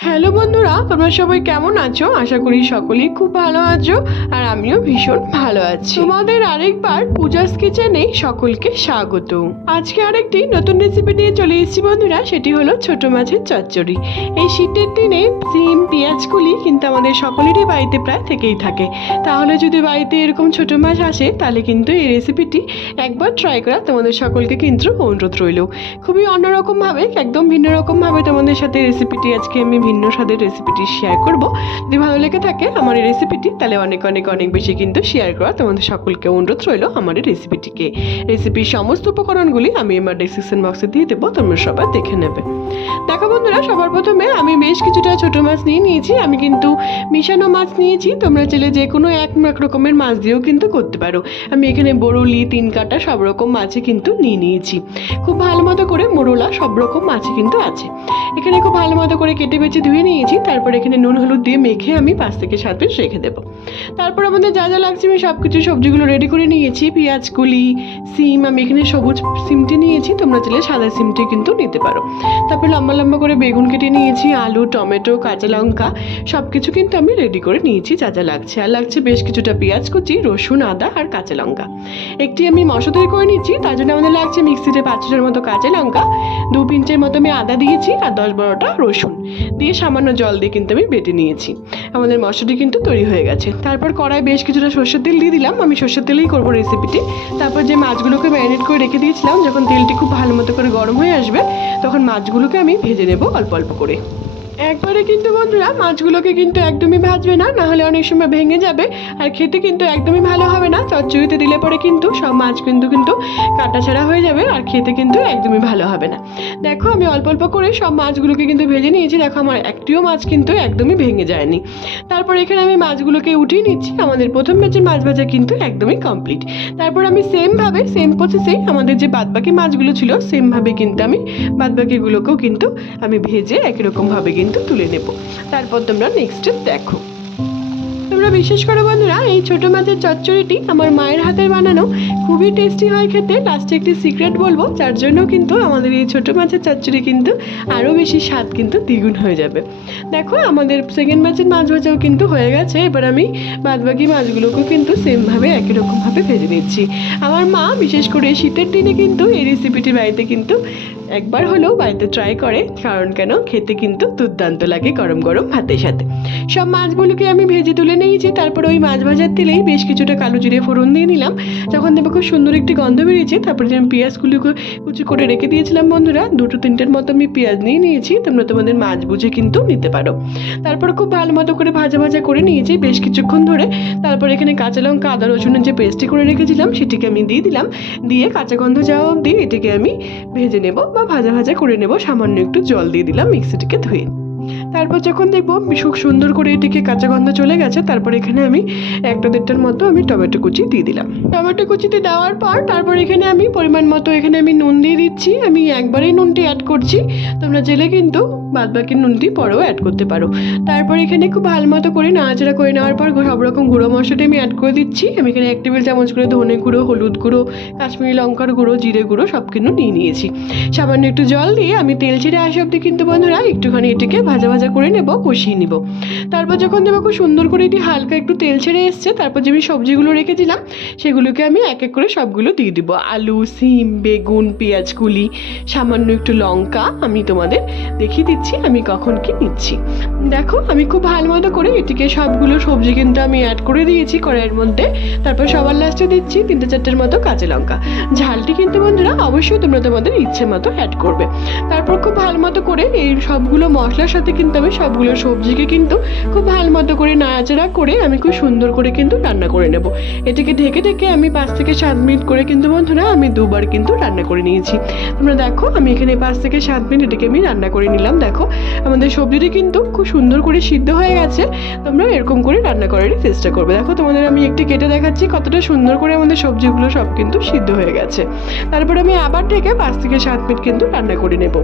Hello বন্ধুরা, তোমরা সবাই কেমন আছো? আশা করি সকলেই খুব ভালো আছো আর আমিও ভীষণ ভালো আছি। তোমাদের আরেকবার পূজাস কিচেনে সকলকে স্বাগত। আজকে আরেকটি নতুন রেসিপি নিয়ে চলে এসেছি বন্ধুরা, সেটি হলো ছোট মাছের চচ্চড়ি। এই শীতের দিনে সিম পেঁয়াজগুলি কিন্তু আমাদের সকলেরই বাড়িতে প্রায় থেকেই থাকে। তাহলে যদি বাড়িতে এরকম ছোট মাছ আসে তাহলে কিন্তু এই রেসিপিটি একবার ট্রাই করা তোমাদের সকলকে কিন্তু অনুরোধ রইল। খুবই অন্যরকমভাবে, একদম ভিন্ন রকমভাবে তোমাদের সাথে রেসিপিটি আজকে আমি ভিন্ন স্বাদের রেসিপিটি শেয়ার করব। যদি ভালো লেগে থাকে আমার এই রেসিপিটি তাহলে অনেক অনেক অনেক বেশি কিন্তু শেয়ার করা তোমাদের সকলকে অনুরোধ রইল আমার এই রেসিপিটিকে। রেসিপির সমস্ত উপকরণগুলি আমি আমার ডেসক্রিপশন বক্সে দিয়ে দেবো, তোমরা সবাই দেখে নেবে। দেখো বন্ধুরা, সবার প্রথমে আমি বেশ কিছুটা ছোট মাছ নিয়ে নিয়েছি। আমি কিন্তু মিশানো মাছ নিয়েছি, তোমরা চাইলে যে কোনো এক রকমের মাছ দিয়েও কিন্তু করতে পারো। আমি এখানে বড়লি, 3 কাঁটা সব রকম মাছই কিন্তু নিয়ে নিয়েছি। খুব ভালো মতো করে মোড়লা সব রকম মাছই কিন্তু আছে। এখানে খুব ভালো মতো করে কেটে বেছে ধুয়ে নিয়েছি। তারপর এখানে নুন হলুদ দিয়ে মেখে আমি 5 থেকে 7 মিনিট রেখে দেবো। তারপর আমাদের যা যা লাগছে আমি সব কিছু সবজিগুলো রেডি করে নিয়েছি। পেঁয়াজ কুলি, সিম, আমি এখানে সবুজ সিমটি নিয়েছি, তোমরা চাইলে সাদা সিমটি কিন্তু নিতে পারো। তারপর লম্বা লম্বা করে বেগুন কেটে নিয়েছি, আলু, টমেটো, কাঁচা লঙ্কা সব কিছু কিন্তু আমি রেডি করে নিয়েছি যা যা লাগছে। আর লাগছে বেশ কিছুটা পেঁয়াজ কুচি, রসুন, আদা আর কাঁচা লঙ্কা। একটি আমি মশলা তৈরি করে নিচ্ছি, তার জন্য আমাদের লাগছে মিক্সিতে 5-6টার মতো কাঁচা লঙ্কা, 2 পিঞ্চের মতো আমি আদা দিয়েছি আর 10-12টা রসুন দিয়ে সামান্য জল দিয়ে কিন্তু আমি বেটে নিয়েছি। আমাদের মশলাটি কিন্তু তৈরি হয়ে গেছে। তারপর কড়াই বেশ কিছুটা সর্ষের তেল দিয়ে দিলাম, আমি সর্ষের তেলেই করবো রেসিপিটি। তারপর যে মাছগুলোকে ম্যারিনেট করে রেখে দিয়েছিলাম, যখন তেলটি খুব ভালো মতো করে গরম হয়ে আসবে তখন মাছগুলোকে আমি ভেজে নেব অল্প অল্প করে। একবারে কিন্তু বন্ধুরা মাছগুলোকে কিন্তু একদমই ভাজবে না, নাহলে অনেক সময় ভেঙে যাবে আর খেতে কিন্তু একদমই ভালো হবে না। চচ্চড়িতে দিলে পরে কিন্তু সব মাছ কিন্তু কাটা ছাড়া হয়ে যাবে আর খেতে কিন্তু একদমই ভালো হবে না। দেখো আমি অল্প অল্প করে সব মাছগুলোকে কিন্তু ভেজে নিয়েছি। দেখো আমার একটিও মাছ কিন্তু একদমই ভেঙে যায়নি। তারপর এখানে আমি মাছগুলোকে উঠিয়ে নিচ্ছি। আমাদের প্রথম ব্যাচের মাছ ভাজা কিন্তু একদমই কমপ্লিট। তারপর আমি সেম প্রসেসেই আমাদের যে বাদবাকি মাছগুলো ছিল সেমভাবে কিন্তু আমি বাদবাকিগুলোকেও কিন্তু আমি ভেজে একই রকমভাবে কিন্তু তুলে নেব। তারপর তোমরা নেক্সট স্টেপ দেখো। তোমরা বিশেষ করে বন্ধুরা এই ছোট মাছের চচ্চড়িটি আমার মায়ের হাতের বানানো, খুবই টেস্টি হয় খেতে। লাস্টে একটি সিক্রেট বলবো, যার জন্য কিন্তু আমাদের এই ছোট মাছের চচ্চড়ি কিন্তু আরও বেশি স্বাদ কিন্তু দ্বিগুণ হয়ে যাবে। দেখো আমাদের সেকেন্ড ব্যাচের মাছ ভাজাও কিন্তু হয়ে গেছে। এবার আমি বাদবাকি মাছগুলোকেও কিন্তু সেমভাবে একই রকমভাবে ভেজে নিচ্ছি। আমার মা বিশেষ করে শীতের দিনে কিন্তু এই রেসিপিটি বাড়িতে কিন্তু একবার হলেও বাড়িতে ট্রাই করে, কারণ কেন খেতে কিন্তু দুর্দান্ত লাগে গরম গরম ভাতের সাথে। সব মাছগুলোকে আমি ভেজে তুলে নিয়েছি। তারপর ওই মাছ ভাজার তেলেই বেশ কিছুটা কালো জিরে ফোড়ন দিয়ে নিলাম। যখন দেখবো খুব সুন্দর একটি গন্ধ বেরিয়েছে, তারপরে যে আমি পেঁয়াজগুলোকে কুচি করে রেখে দিয়েছিলাম বন্ধুরা, 2-3টের মতো আমি পেঁয়াজ নিয়ে নিয়েছি। তোমরা তোমাদের মাছ বুঝে কিন্তু নিতে পারো। তারপর খুব ভালো মতো করে ভাজা ভাজা করে নিয়েছি বেশ কিছুক্ষণ ধরে। তারপর এখানে কাঁচা লঙ্কা, আদা, রসুনের যে পেস্টটি করে রেখেছিলাম সেটিকে আমি দিয়ে দিলাম। দিয়ে কাঁচা গন্ধ যাওয়া অবধি এটিকে আমি ভেজে নেব বা ভাজা ভাজা করে নেব। সামান্য একটু জল দিয়ে দিলাম মিক্সিটিকে ধুয়ে। তারপর যখন দেখবো খুব সুন্দর করে এটিকে কাঁচা গন্ধ চলে গেছে, তারপর এখানে আমি 1-2-3টার মতো আমি টমেটো কুচি দিয়ে দিলাম। টমেটো কুচিতে দেওয়ার পর তারপর এখানে আমি পরিমাণ মতো এখানে আমি নুন দিয়ে দিচ্ছি। আমি একবারেই নুনটি অ্যাড করছি, তোমরা জেলে কিন্তু বাদবাকি নুনটি পরেও অ্যাড করতে পারো। তারপর এখানে খুব ভালো মতো করে নাড়াচাড়া করে নেওয়ার পর সব রকম গুঁড়ো মশলাটি আমি অ্যাড করে দিচ্ছি। আমি এখানে 1 টেবিল চামচ করে ধনে গুঁড়ো, হলুদ গুঁড়ো, কাশ্মীরি লঙ্কার গুঁড়ো, জিরে গুঁড়ো সব কিন্তু নিয়ে নিয়েছি। সামান্য একটু জল দিয়ে আমি তেল ছেড়ে আসা অবধি কিন্তু বন্ধুরা একটুখানি এটিকে ভাজা ভাজা করে নেব, কষিয়ে নিব। তারপর যখন দেখবো খুব সুন্দর করে এটি হালকা একটু তেল ছেড়ে এসছে, তারপর যে আমি সবজিগুলো রেখেছিলাম সেগুলোকে আমি এক এক করে সবগুলো দিয়ে দিব। আলু, সিম, বেগুন, পেঁয়াজ কুলি, সামান্য একটু লঙ্কা আমি তোমাদের দেখিয়ে দিচ্ছি আমি কখন কি নিচ্ছি। দেখো আমি খুব ভালো মতো করে এটিকে সবগুলো সবজি কিন্তু আমি অ্যাড করে দিয়েছি কড়াইয়ের মধ্যে। তারপর সবার লাস্টে দিচ্ছি 3-4টের মতো কাঁচা লঙ্কা। ঝালটি কিন্তু বন্ধুরা অবশ্যই তোমরা তোমাদের ইচ্ছে মতো অ্যাড করবে। তারপর খুব ভালো মতো করে এই সবগুলো মশলার সাথে কিন্তু আমি সবগুলো সবজিকে কিন্তু খুব ভালো মতো করে নাড়াচাড়া করে আমি খুব সুন্দর করে কিন্তু রান্না করে নেব। এটিকে ঢেকে ঢেকে আমি 5 থেকে 7 মিনিট করে কিন্তু বন্ধুরা আমি 2বার কিন্তু রান্না করে নিয়েছি। তোমরা দেখো আমি এখানে 5 থেকে 7 মিনিট এটিকে আমি রান্না করে নিলাম। দেখো আমাদের সবজিটি কিন্তু খুব সুন্দর করে সিদ্ধ হয়ে গেছে। তোমরা এরকম করে রান্না করারই চেষ্টা করবে। দেখো তোমাদের আমি একটি কেটে দেখাচ্ছি কতটা সুন্দর করে আমাদের সবজিগুলো সব কিন্তু সিদ্ধ হয়ে গেছে। তারপর আমি আবার ঢেকে 5 থেকে 7 মিনিট কিন্তু রান্না করে নেব।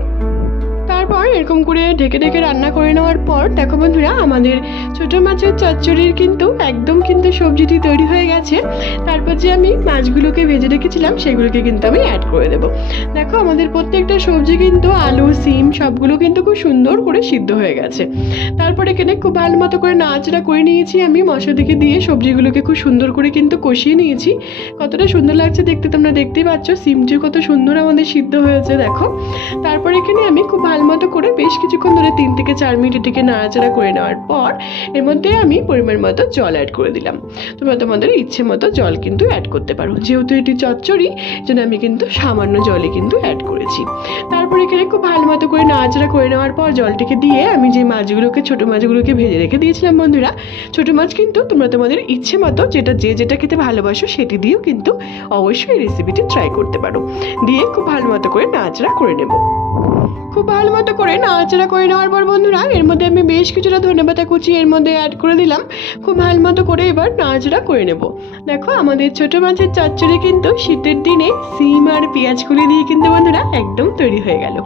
তারপর এরকম করে ঢেকে ঢেকে রান্না করে নেওয়ার পর দেখো বন্ধুরা আমাদের ছোট মাছের চচ্চড়ির কিন্তু একদম কিন্তু সবজিটি তৈরি হয়ে গেছে। তারপর যে আমি মাছগুলোকে ভেজে রেখেছিলাম সেগুলোকে কিন্তু আমি অ্যাড করে দেবো। দেখো আমাদের প্রত্যেকটা সবজি কিন্তু আলু সিম সবগুলো কিন্তু খুব সুন্দর করে সিদ্ধ হয়ে গেছে। তারপর এখানে খুব ভালো মতো করে নাড়াচাড়া করে নিয়েছি আমি, মশলা দিকে দিয়ে সবজিগুলোকে খুব সুন্দর করে কিন্তু কষিয়ে নিয়েছি। কতটা সুন্দর লাগছে দেখতে তোমরা দেখতেই পাচ্ছ, সিমটিও কত সুন্দর আমাদের সিদ্ধ হয়েছে দেখো। তারপর এখানে আমি খুব ভালো মতো করে বেশ কিছুক্ষণ ধরে 3 থেকে 4 মিনিট এটিকে নাড়াচাড়া করে নেওয়ার পর এর মধ্যে আমি পরিমাণ মতো জল অ্যাড করে দিলাম। তোমরা তোমাদের ইচ্ছে মতো জল কিন্তু অ্যাড করতে পারো, যেহেতু এটি চচ্চড়ি জন্য আমি কিন্তু সামান্য জলে কিন্তু অ্যাড করেছি। তারপর এখানে খুব ভালো মতো করে নাড়াচাড়া করে নেওয়ার পর জলটিকে দিয়ে আমি যে মাছগুলোকে ছোটো মাছগুলোকে ভেজে রেখে দিয়েছিলাম বন্ধুরা, ছোটো মাছ কিন্তু তোমরা তোমাদের ইচ্ছে মতো যেটা খেতে ভালোবাসো সেটি দিয়েও কিন্তু অবশ্যই এই রেসিপিটি ট্রাই করতে পারো। দিয়ে খুব ভালো মতো করে নাড়াচাড়া করে নেব। খুব ভালো মতো করে নাড়াচাড়া করে নেওয়ার পর বন্ধুরা এর মধ্যে আমি বেশ কিছুটা ধনেপাতা কুচি এর মধ্যে অ্যাড করে দিলাম। খুব ভালো মতো করে এবার নাড়াচাড়া করে নেব। দেখো আমাদের ছোট মাছের চচ্চড়ি কিন্তু শীতের দিনে সিম আর পেঁয়াজ কুলি দিয়ে কিন্তু বন্ধুরা একদম তৈরি হয়ে গেল।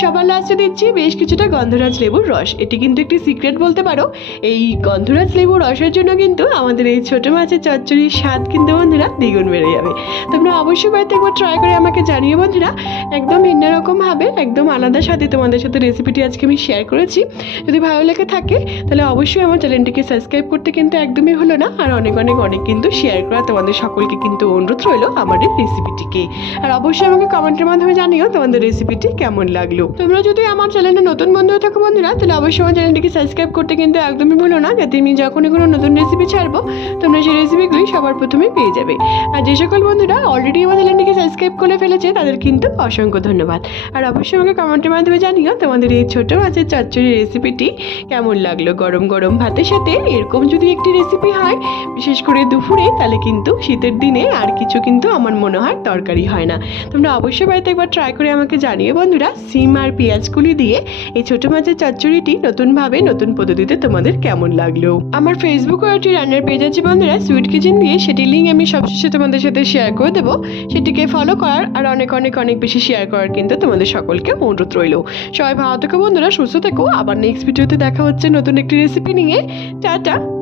সবার লাস্টে দিচ্ছি বেশ কিছুটা গন্ধরাজ লেবুর রস, এটি কিন্তু একটি সিক্রেট বলতে পারো। এই গন্ধরাজ লেবুর রসের জন্য কিন্তু আমাদের এই ছোট মাছের চচ্চড়ির স্বাদ কিন্তু বন্ধুরা দ্বিগুণ বেড়ে যাবে। তোমরা অবশ্যই বাড়িতে একবার ট্রাই করে আমাকে জানিও বন্ধুরা। একদম ভিন্ন রকম ভাবে একদম আলাদা সাথে তোমাদের সাথে রেসিপিটি আজকে আমি শেয়ার করেছি। যদি ভালো লেগে থাকে তাহলে অবশ্যই আমার চ্যানেলটিকে সাবস্ক্রাইব করতে কিন্তু একদমই হলো না, আর অনেক অনেক অনেক কিন্তু শেয়ার করা তোমাদের সকলকে কিন্তু অনুরোধ রইলো আমার এই রেসিপিটিকে। আর অবশ্যই আমাকে কমেন্টের মাধ্যমে জানিও তোমাদের রেসিপিটি কেমন লাগলো। তোমরা যদি আমার চ্যানেলে নতুন বন্ধু থাকো বন্ধুরা তাহলে অবশ্যই আমার চ্যানেলটিকে সাবস্ক্রাইব করতে কিন্তু একদমই ভুলো না, যাতে আমি যখনই কোনো নতুন রেসিপি ছাড়বো তোমরা সেই রেসিপিগুলি সবার প্রথমে পেয়ে যাবে। আর যে সকল বন্ধুরা অলরেডি আমার চ্যানেলটিকে সাবস্ক্রাইব করে ফেলেছে তাদের কিন্তু অসংখ্য ধন্যবাদ। আর অবশ্যই আমাকে কমেন্টের মাধ্যমে জানিও তোমাদের এই ছোটো মাছের চচ্চড়ি রেসিপিটি কেমন লাগলো। গরম গরম ভাতের সাথে এরকম যদি একটি রেসিপি হয় বিশেষ করে দুপুরে, তাহলে কিন্তু শীতের দিনে আর কিছু কিন্তু আমার মনে হয় তরকারি হয় না। তোমরা অবশ্যই বাড়িতে একবার ট্রাই করে আমাকে জানিও বন্ধুরা সিম আর পেঁয়াজ কুলি দিয়ে এই ছোটো মাছের চচ্চড়িটি নতুনভাবে নতুন পদ্ধতিতে তোমাদের কেমন লাগলো। আমার ফেসবুক আর একটি রান্নার পেজ আছে বন্ধুরা সুইট কিচেন দিয়ে, সেটির লিঙ্ক আমি সবশেষে তোমাদের সাথে শেয়ার করে দেবো। সেটিকে ফলো করার আর অনেক অনেক অনেক বেশি শেয়ার করার কিন্তু তোমাদের সকলকে অনুরোধ রইল। সবাই ভালো থেকো বন্ধুরা, সুস্থ থেকো। আবার নেক্সট ভিডিওতে দেখা হচ্ছে নতুন একটি রেসিপি নিয়ে। টাটা।